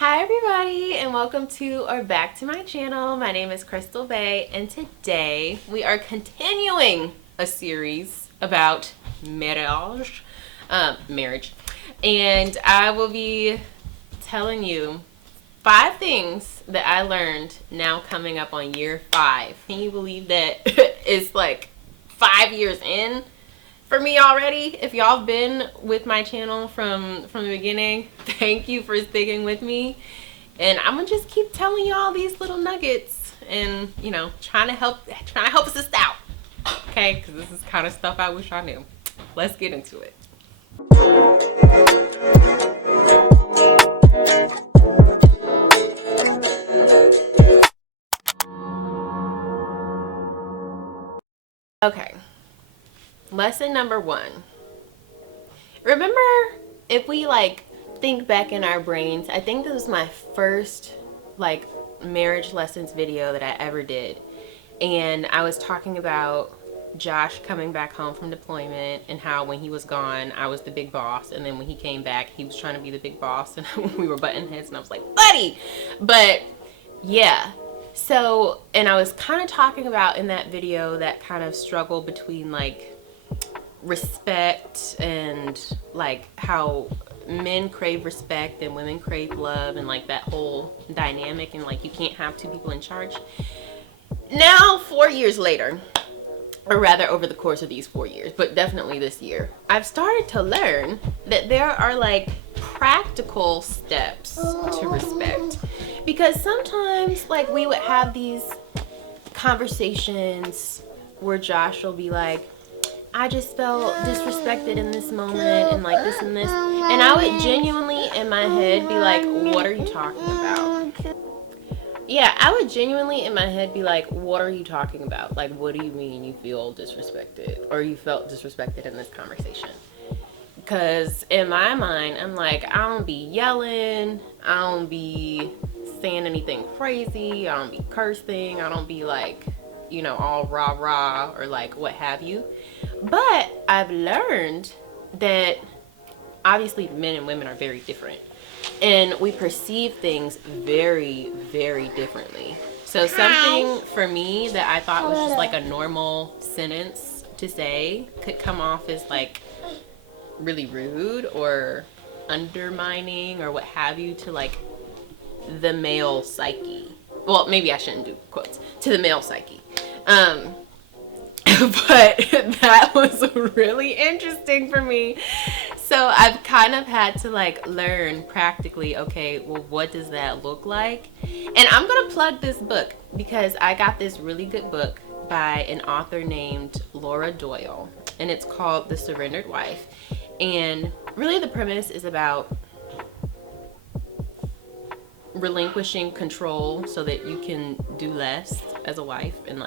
Hi everybody, and welcome to or back to my channel. My name is Crystal Bay, and today we are continuing a series about marriage, and I will be telling you 5 things that I learned now coming up on year 5. Can you believe that it's like 5 years in for me already? If y'all have been with my channel from the beginning, thank you for sticking with me. And I'm gonna just keep telling y'all these little nuggets and, you know, trying to help us out. Okay, because this is kind of stuff I wish I knew. Let's get into it. Okay. Lesson number 1. Remember, if we think back in our brains, I think this was my first marriage lessons video that I ever did. And I was talking about Josh coming back home from deployment and how when he was gone, I was the big boss. And then when he came back, he was trying to be the big boss and we were butting heads and I was like, buddy! But yeah. So, and I was kind of talking about in that video that kind of struggle between respect and how men crave respect and women crave love and that whole dynamic, and you can't have 2 people in charge. Now 4 years later, or rather over the course of these 4 years, but definitely this year, I've started to learn that there are practical steps to respect, because sometimes we would have these conversations where Josh will be like, I just felt disrespected in this moment and this and this, and I would genuinely in my head be like, what are you talking about? Yeah, I would genuinely in my head be like, what are you talking about? What do you mean you feel disrespected or you felt disrespected in this conversation? Because in my mind, I'm like, I don't be yelling, I don't be saying anything crazy, I don't be cursing, I don't be all rah rah or what have you. But I've learned that obviously men and women are very different and we perceive things very, very differently. So something for me that I thought was just a normal sentence to say could come off as really rude or undermining or what have you to the male psyche. Well, maybe I shouldn't do quotes. To the male psyche. But that was really interesting for me. So I've kind of had to learn practically, okay, well, what does that look like? And I'm going to plug this book because I got this really good book by an author named Laura Doyle, and it's called The Surrendered Wife. And really the premise is about relinquishing control so that you can do less as a wife and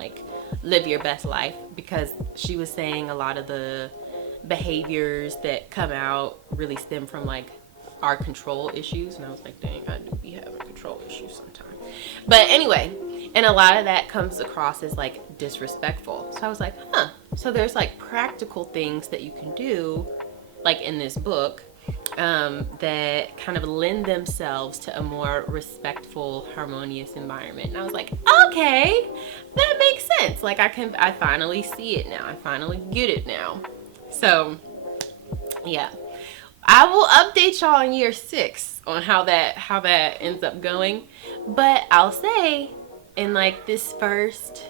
live your best life, because she was saying a lot of the behaviors that come out really stem from our control issues, and I was like, dang, I do be having control issues sometimes. But anyway, and a lot of that comes across as disrespectful. So I was like, huh, so there's practical things that you can do in this book that kind of lend themselves to a more respectful, harmonious environment. And I was like, okay, that makes sense. I finally see it now. I finally get it now. So yeah, I will update y'all in year 6 on how that ends up going. But I'll say in this first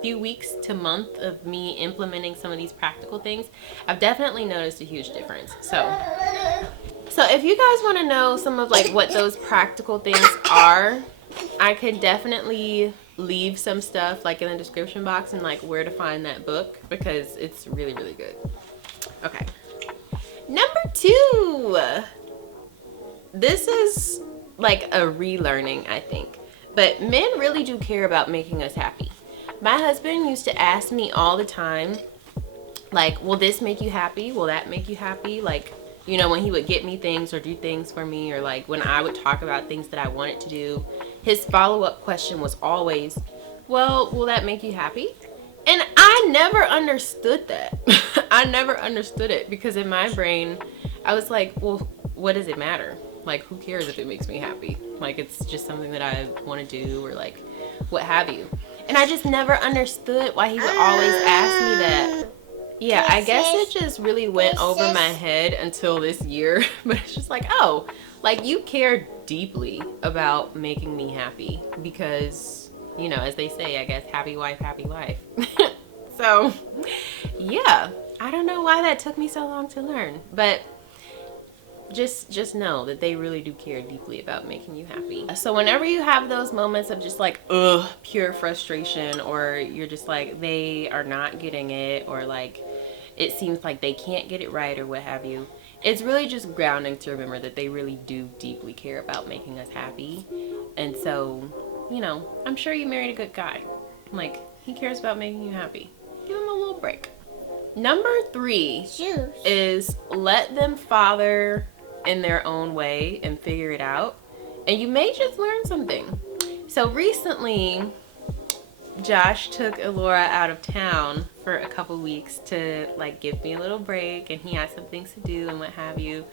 few weeks to month of me implementing some of these practical things, I've definitely noticed a huge difference. So if you guys want to know some of what those practical things are, I could definitely leave some stuff in the description box and where to find that book, because it's really, really good. Okay. Number 2. This is a relearning, I think. But men really do care about making us happy. My husband used to ask me all the time, will this make you happy? Will that make you happy? When he would get me things or do things for me, or when I would talk about things that I wanted to do, his follow-up question was always, well, will that make you happy? And I never understood that. I never understood it, because in my brain, I was like, well, what does it matter? Like, who cares if it makes me happy? Like, it's just something that I want to do, or like what have you. And I just never understood why he would always ask me that. Yeah, I guess it just really went over my head until this year. But it's just like, oh, like, you care deeply about making me happy because, you know, as they say, I guess, happy wife, happy life. So, yeah, I don't know why that took me so long to learn, but just know that they really do care deeply about making you happy. So whenever you have those moments of just like, ugh, pure frustration, or you're just like, they are not getting it, or like, it seems like they can't get it right, or what have you, it's really just grounding to remember that they really do deeply care about making us happy. And so, you know, I'm sure you married a good guy. Like, he cares about making you happy. Give him a little break. Number 3 is let them father in their own way and figure it out. And you may just learn something. So recently, Josh took Elora out of town for a couple weeks to like give me a little break, and he had some things to do and what have you.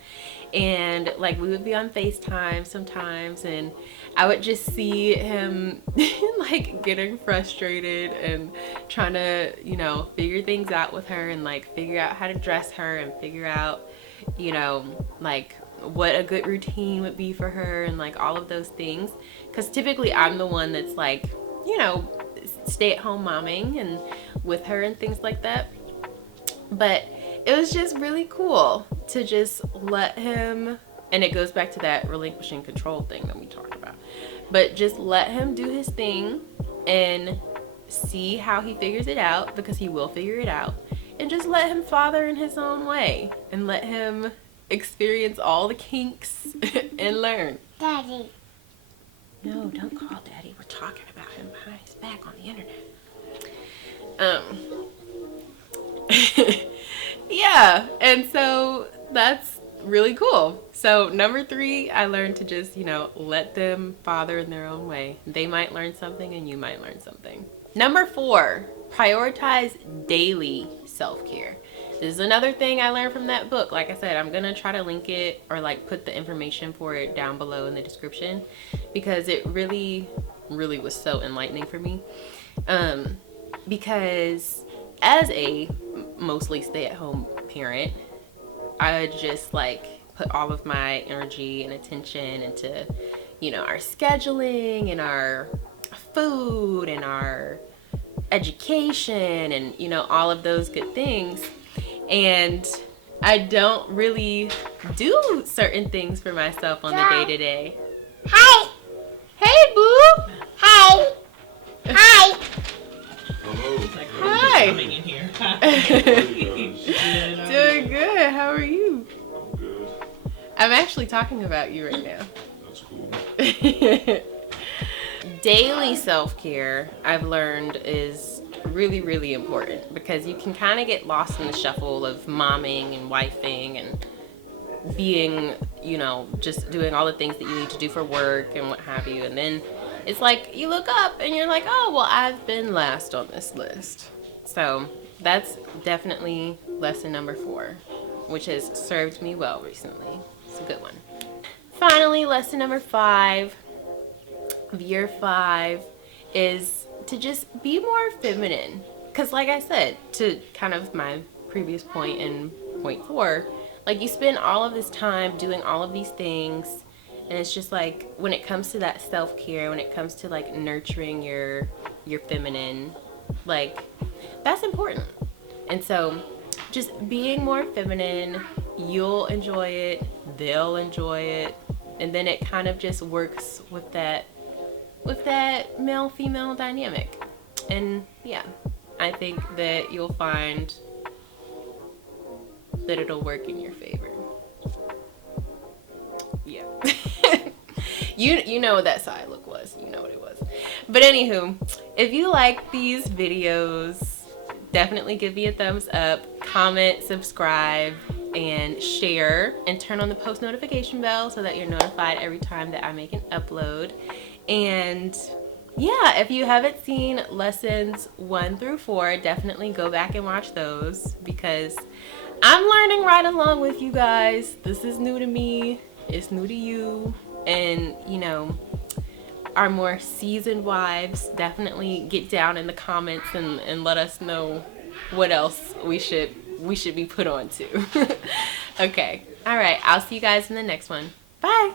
And like, we would be on FaceTime sometimes, and I would just see him like getting frustrated and trying to, you know, figure things out with her, and like figure out how to dress her, and figure out, you know, like what a good routine would be for her, and like all of those things. Because typically I'm the one that's like, you know, stay-at-home momming and with her and things like that. But it was just really cool to just let him, and it goes back to that relinquishing control thing that we talked about, but just let him do his thing and see how he figures it out, because he will figure it out. And just let him father in his own way, and let him experience all the kinks and learn. Daddy. No, don't call Daddy. We're talking about him behind his back on the internet. Yeah, and so that's really cool. So number 3, I learned to just, you know, let them father in their own way. They might learn something and you might learn something. Number 4, prioritize daily self-care. This is another thing I learned from that book. Like I said, I'm gonna try to link it, or like put the information for it down below in the description, because it really was so enlightening for me. Because as a mostly stay-at-home parent, I just like put all of my energy and attention into, you know, our scheduling and our food and our education and, you know, all of those good things. And I don't really do certain things for myself on the day-to-day. Hi. Hey, boo. Hi. Hi. Hello. Hi. Coming in here. Doing good. How are you? I'm good. I'm actually talking about you right now. That's cool. Daily self-care, I've learned, is really important, because you can kind of get lost in the shuffle of momming and wifing and being, you know, just doing all the things that you need to do for work and what have you. And then it's like you look up and you're like, oh, well, I've been last on this list. So that's definitely lesson number 4, which has served me well recently. It's a good one. Finally, lesson number 5 of year 5 is to just be more feminine. Because like I said, to kind of my previous point in point 4, like, you spend all of this time doing all of these things, and it's just like, when it comes to that self-care, when it comes to like nurturing your feminine, like, that's important. And so just being more feminine, you'll enjoy it, they'll enjoy it, and then it kind of just works with that male-female dynamic. And yeah, I think that you'll find that it'll work in your favor. Yeah. You know what that side look was. You know what it was. But anywho, if you like these videos, definitely give me a thumbs up, comment, subscribe, and share, and turn on the post notification bell so that you're notified every time that I make an upload. And yeah, if you haven't seen lessons 1 through 4, definitely go back and watch those because I'm learning right along with you guys. This is new to me, it's new to you, and you know, our more seasoned wives, definitely get down in the comments and let us know what else we should be put on to. Okay, all right, I'll see you guys in the next one. Bye.